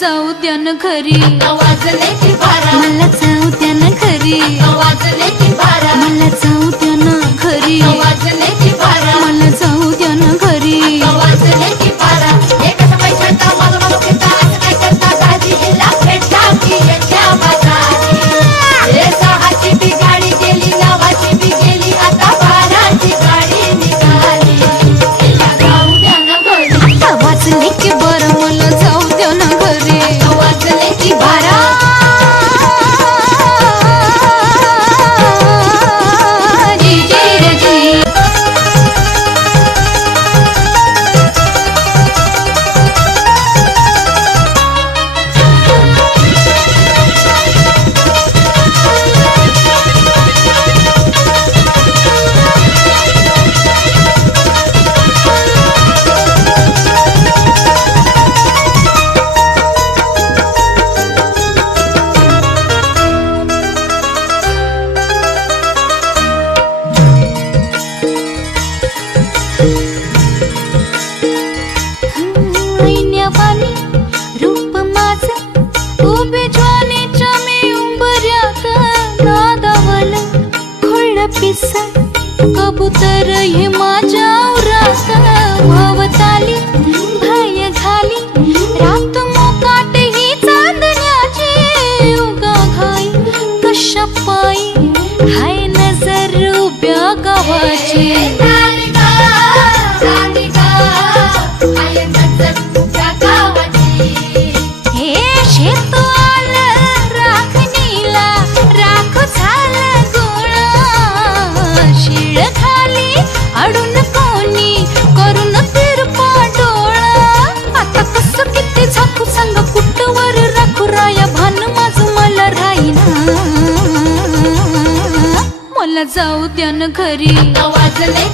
जाऊ द्या न घरी, वाजले की बारा, मला जाऊ द्या न घरी, वाजले की बारा, मला जाऊ द्या न घरी, वाजले की बारा, मला जाऊ द्या न घरी, वाजले की बारा. एकच पैशाचा मला घेता काय करता दाजी हिला भेटला की याच्या बाजारी. हे सहाची बी गाडी गेली, नवाची बी गेली, आता बाराची गाडी निघाली. हिला जाऊ द्या न घरी, वाजले की बरं मला जाऊ द्या न घरी, वाजले की बारा. रूप माझं उभे ज्वानीच्या मी उंबऱ्यात नादावल खुळ पिसा कबूतर हे माझ्या उरात भवताली भय घाली रात मोकाट ही चांदण्याची उगा घाई कशा पायी हाय नजर उभ्या गावाची. अडून कोणी करून तिरपा डोळा आता कसं किती झाकू सांग कुठवर राखू राया भान माझं मला राहीना मला जाऊ द्या न घरी, वाजले